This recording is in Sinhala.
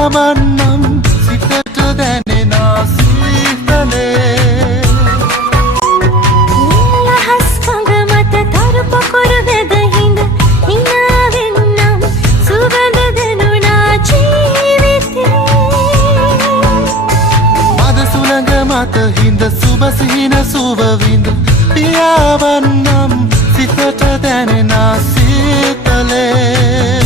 පියාවන්නම් සිතට දැනෙන සීතලේ ලහස් කඳ මත තරු පොකුරු වෙද හිඳ හිනාවෙන්නම් සුවඳ දෙනුනා ජීවිතේ මද සුළඟ මත හිඳ සුබ සිහින සුව විඳ පියාවන්නම් සිතට දැනෙන සීතලේ